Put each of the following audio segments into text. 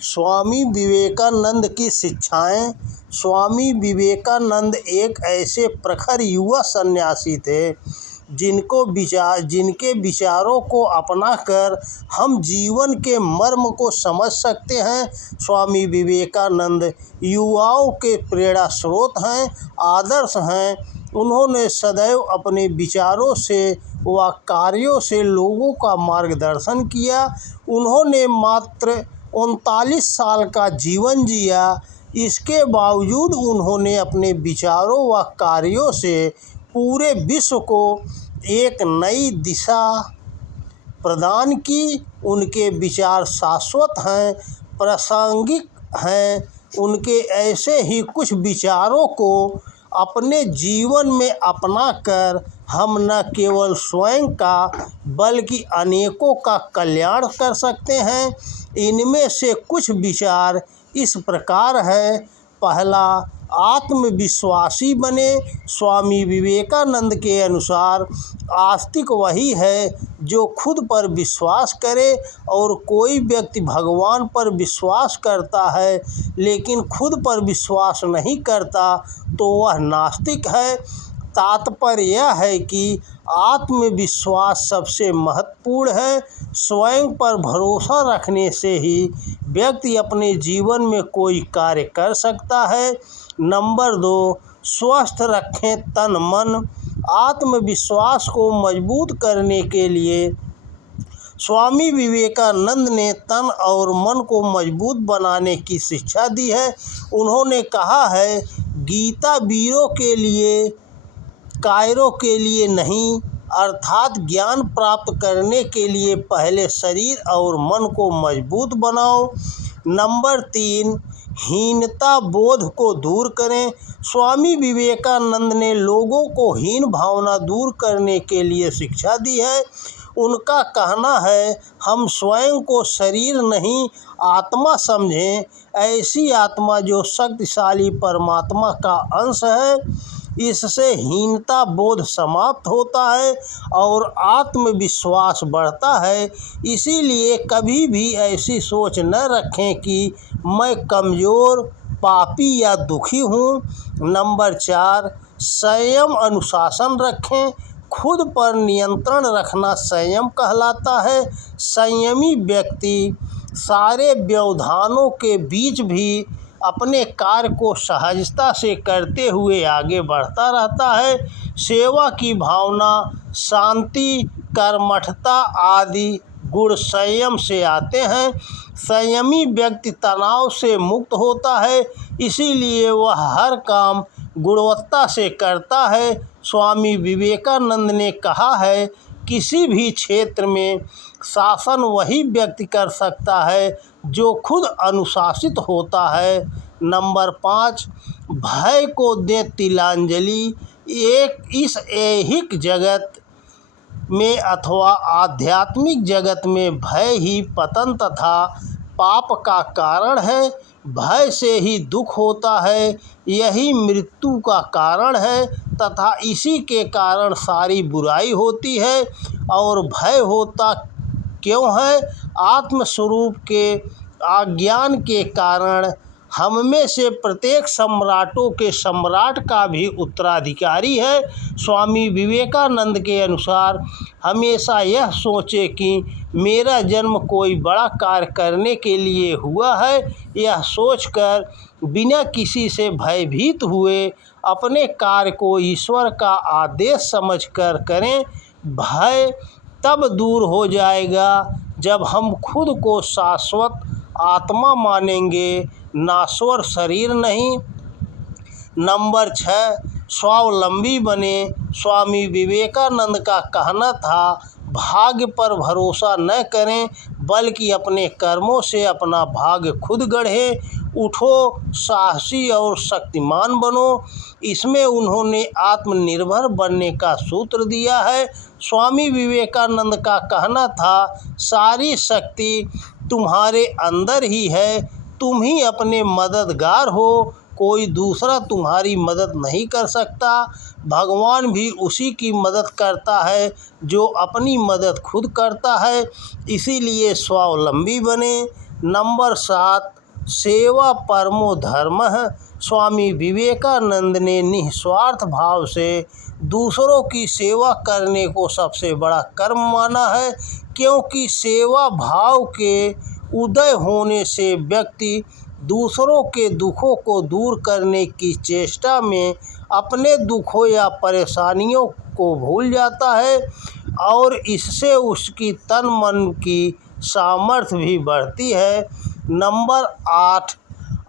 स्वामी विवेकानंद की शिक्षाएं। स्वामी विवेकानंद एक ऐसे प्रखर युवा सन्यासी थे जिनके विचारों को अपनाकर हम जीवन के मर्म को समझ सकते हैं। स्वामी विवेकानंद युवाओं के प्रेरणा स्रोत हैं, आदर्श हैं। उन्होंने सदैव अपने विचारों से व कार्यों से लोगों का मार्गदर्शन किया। उन्होंने मात्र 39 साल का जीवन जिया। इसके बावजूद उन्होंने अपने विचारों व कार्यों से पूरे विश्व को एक नई दिशा प्रदान की। उनके विचार शाश्वत हैं, प्रासंगिक हैं। उनके ऐसे ही कुछ विचारों को अपने जीवन में अपनाकर हम न केवल स्वयं का बल्कि अनेकों का कल्याण कर सकते हैं। इनमें से कुछ विचार इस प्रकार है। पहला, आत्मविश्वासी बने। स्वामी विवेकानंद के अनुसार आस्तिक वही है जो खुद पर विश्वास करे, और कोई व्यक्ति भगवान पर विश्वास करता है लेकिन खुद पर विश्वास नहीं करता तो वह नास्तिक है। तात्पर्य यह है कि आत्मविश्वास सबसे महत्वपूर्ण है। स्वयं पर भरोसा रखने से ही व्यक्ति अपने जीवन में कोई कार्य कर सकता है। नंबर 2, स्वस्थ रखें तन मन। आत्मविश्वास को मजबूत करने के लिए स्वामी विवेकानंद ने तन और मन को मजबूत बनाने की शिक्षा दी है। उन्होंने कहा है, गीता वीरों के लिए, कायरों के लिए नहीं, अर्थात ज्ञान प्राप्त करने के लिए पहले शरीर और मन को मजबूत बनाओ। नंबर 3, हीनता बोध को दूर करें। स्वामी विवेकानंद ने लोगों को हीन भावना दूर करने के लिए शिक्षा दी है। उनका कहना है, हम स्वयं को शरीर नहीं आत्मा समझें, ऐसी आत्मा जो शक्तिशाली परमात्मा का अंश है। इससे हीनता बोध समाप्त होता है और आत्मविश्वास बढ़ता है। इसीलिए कभी भी ऐसी सोच न रखें कि मैं कमज़ोर, पापी या दुखी हूँ। नंबर 4, संयम अनुशासन रखें। खुद पर नियंत्रण रखना संयम कहलाता है। संयमी व्यक्ति सारे व्यवधानों के बीच भी अपने कार्य को सहजता से करते हुए आगे बढ़ता रहता है। सेवा की भावना, शांति, कर्मठता आदि गुण संयम से आते हैं। संयमी व्यक्ति तनाव से मुक्त होता है, इसीलिए वह हर काम गुणवत्ता से करता है। स्वामी विवेकानंद ने कहा है, किसी भी क्षेत्र में शासन वही व्यक्ति कर सकता है जो खुद अनुशासित होता है। नंबर 5, भय को दें तिलांजलि। इस ऐहिक जगत में अथवा आध्यात्मिक जगत में भय ही पतन तथा पाप का कारण है। भय से ही दुख होता है, यही मृत्यु का कारण है तथा इसी के कारण सारी बुराई होती है। और भय होता क्यों है? आत्मस्वरूप के अज्ञान के कारण। हम में से प्रत्येक सम्राटों के सम्राट का भी उत्तराधिकारी है। स्वामी विवेकानंद के अनुसार हमेशा यह सोचे कि मेरा जन्म कोई बड़ा कार्य करने के लिए हुआ है। यह सोचकर बिना किसी से भयभीत हुए अपने कार्य को ईश्वर का आदेश समझकर करें। भय तब दूर हो जाएगा जब हम खुद को शाश्वत आत्मा मानेंगे, नाश्वर शरीर नहीं। नंबर 6, स्वावलंबी बने। स्वामी विवेकानंद का कहना था, भाग्य पर भरोसा न करें बल्कि अपने कर्मों से अपना भाग्य खुद गढ़ें। उठो, साहसी और शक्तिमान बनो। इसमें उन्होंने आत्मनिर्भर बनने का सूत्र दिया है। स्वामी विवेकानंद का कहना था, सारी शक्ति तुम्हारे अंदर ही है, तुम ही अपने मददगार हो, कोई दूसरा तुम्हारी मदद नहीं कर सकता। भगवान भी उसी की मदद करता है जो अपनी मदद खुद करता है। इसीलिए स्वावलंबी बने। नंबर 7, सेवा परमो धर्मः। स्वामी विवेकानंद ने निस्वार्थ भाव से दूसरों की सेवा करने को सबसे बड़ा कर्म माना है, क्योंकि सेवा भाव के उदय होने से व्यक्ति दूसरों के दुखों को दूर करने की चेष्टा में अपने दुखों या परेशानियों को भूल जाता है और इससे उसकी तन मन की सामर्थ्य भी बढ़ती है। नंबर 8,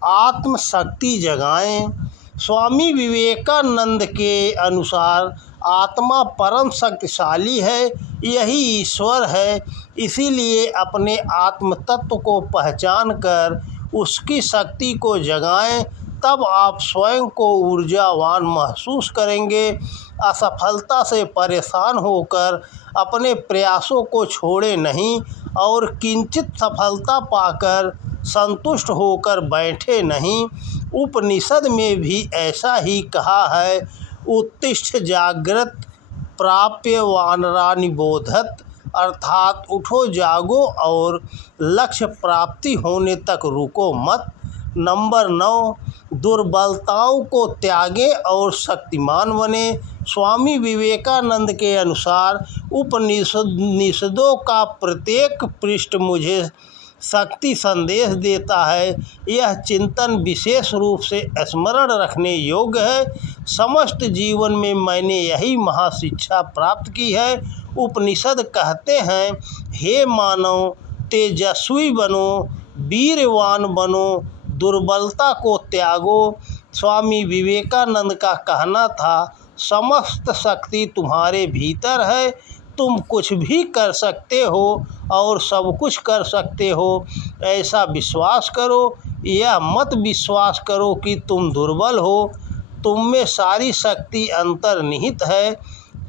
आत्मशक्ति जगाएं। स्वामी विवेकानंद के अनुसार आत्मा परम शक्तिशाली है, यही ईश्वर है। इसीलिए अपने आत्म तत्व को पहचान कर उसकी शक्ति को जगाएं, तब आप स्वयं को ऊर्जावान महसूस करेंगे। असफलता से परेशान होकर अपने प्रयासों को छोड़े नहीं और किंचित सफलता पाकर संतुष्ट होकर बैठे नहीं। उपनिषद में भी ऐसा ही कहा है, उत्तिष्ठ जागृत प्राप्य वानरानि बोधत, अर्थात उठो जागो और लक्ष्य प्राप्ति होने तक रुको मत। नंबर 9, दुर्बलताओं को त्यागें और शक्तिमान बने। स्वामी विवेकानंद के अनुसार उपनिषदों का प्रत्येक पृष्ठ मुझे शक्ति संदेश देता है। यह चिंतन विशेष रूप से स्मरण रखने योग्य है। समस्त जीवन में मैंने यही महाशिक्षा प्राप्त की है। उपनिषद कहते हैं, हे मानव, तेजस्वी बनो, वीरवान बनो, दुर्बलता को त्यागो। स्वामी विवेकानंद का कहना था, समस्त शक्ति तुम्हारे भीतर है, तुम कुछ भी कर सकते हो और सब कुछ कर सकते हो, ऐसा विश्वास करो। यह मत विश्वास करो कि तुम दुर्बल हो, तुम में सारी शक्ति अंतर्निहित है।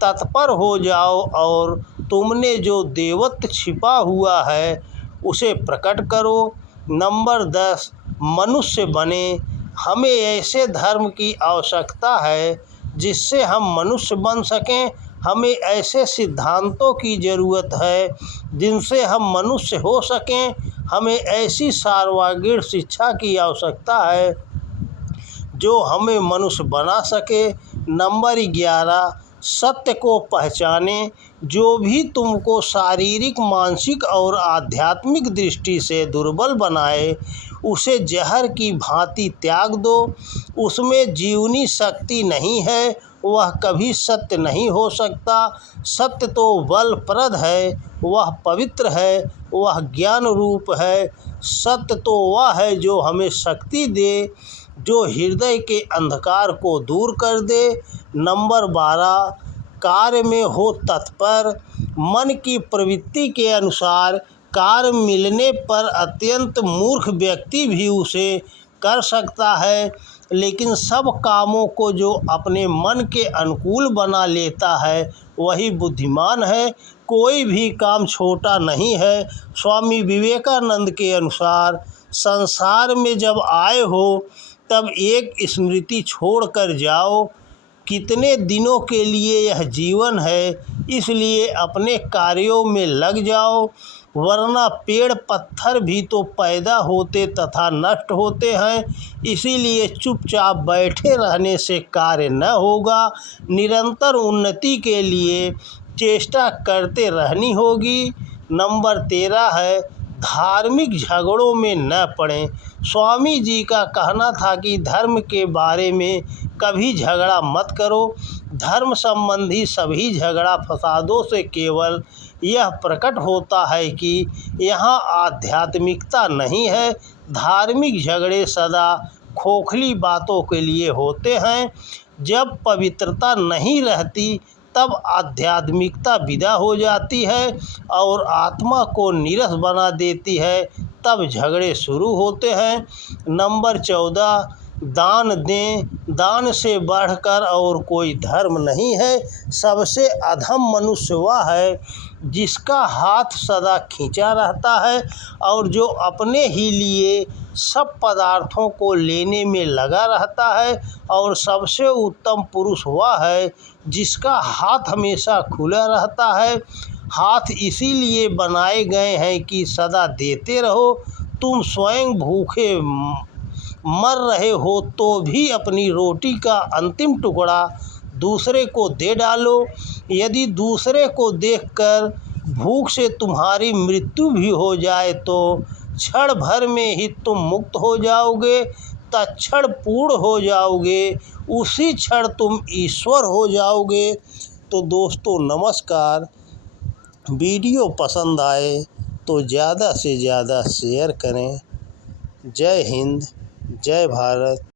तत्पर हो जाओ और तुमने जो देवत्व छिपा हुआ है उसे प्रकट करो। नंबर 10, मनुष्य बने। हमें ऐसे धर्म की आवश्यकता है जिससे हम मनुष्य बन सकें। हमें ऐसे सिद्धांतों की ज़रूरत है जिनसे हम मनुष्य हो सकें। हमें ऐसी सार्वजनिक शिक्षा की आवश्यकता है जो हमें मनुष्य बना सके। नंबर 11, सत्य को पहचाने। जो भी तुमको शारीरिक, मानसिक और आध्यात्मिक दृष्टि से दुर्बल बनाए उसे जहर की भांति त्याग दो। उसमें जीवनी शक्ति नहीं है, वह कभी सत्य नहीं हो सकता। सत्य तो बलप्रद है, वह पवित्र है, वह ज्ञान रूप है। सत्य तो वह है जो हमें शक्ति दे, जो हृदय के अंधकार को दूर कर दे। नंबर 12, कार्य में हो तत्पर। मन की प्रवृत्ति के अनुसार कार्य मिलने पर अत्यंत मूर्ख व्यक्ति भी उसे कर सकता है, लेकिन सब कामों को जो अपने मन के अनुकूल बना लेता है वही बुद्धिमान है। कोई भी काम छोटा नहीं है। स्वामी विवेकानंद के अनुसार संसार में जब आए हो तब एक स्मृति छोड़ कर जाओ, कितने दिनों के लिए यह जीवन है, इसलिए अपने कार्यों में लग जाओ, वरना पेड़ पत्थर भी तो पैदा होते तथा नष्ट होते हैं। इसीलिए चुपचाप बैठे रहने से कार्य न होगा। निरंतर उन्नति के लिए चेष्टा करते रहनी होगी। नंबर 13 है, धार्मिक झगड़ों में न पड़ें। स्वामी जी का कहना था कि धर्म के बारे में कभी झगड़ा मत करो। धर्म संबंधी सभी झगड़ा फसादों से केवल यह प्रकट होता है कि यहाँ आध्यात्मिकता नहीं है। धार्मिक झगड़े सदा खोखली बातों के लिए होते हैं। जब पवित्रता नहीं रहती तब आध्यात्मिकता विदा हो जाती है और आत्मा को नीरस बना देती है, तब झगड़े शुरू होते हैं। नंबर 14, दान दें। दान से बढ़कर और कोई धर्म नहीं है। सबसे अधम मनुष्य वह है जिसका हाथ सदा खींचा रहता है और जो अपने ही लिए सब पदार्थों को लेने में लगा रहता है। और सबसे उत्तम पुरुष वह है जिसका हाथ हमेशा खुला रहता है। हाथ इसीलिए बनाए गए हैं कि सदा देते रहो, तुम स्वयं भूखे मर रहे हो तो भी अपनी रोटी का अंतिम टुकड़ा दूसरे को दे डालो। यदि दूसरे को देखकर भूख से तुम्हारी मृत्यु भी हो जाए तो क्षण भर में ही तुम मुक्त हो जाओगे, तत्क्षण पूर्ण हो जाओगे, उसी क्षण तुम ईश्वर हो जाओगे। तो दोस्तों नमस्कार, वीडियो पसंद आए तो ज़्यादा से ज़्यादा शेयर करें। जय हिंद, जय भारत।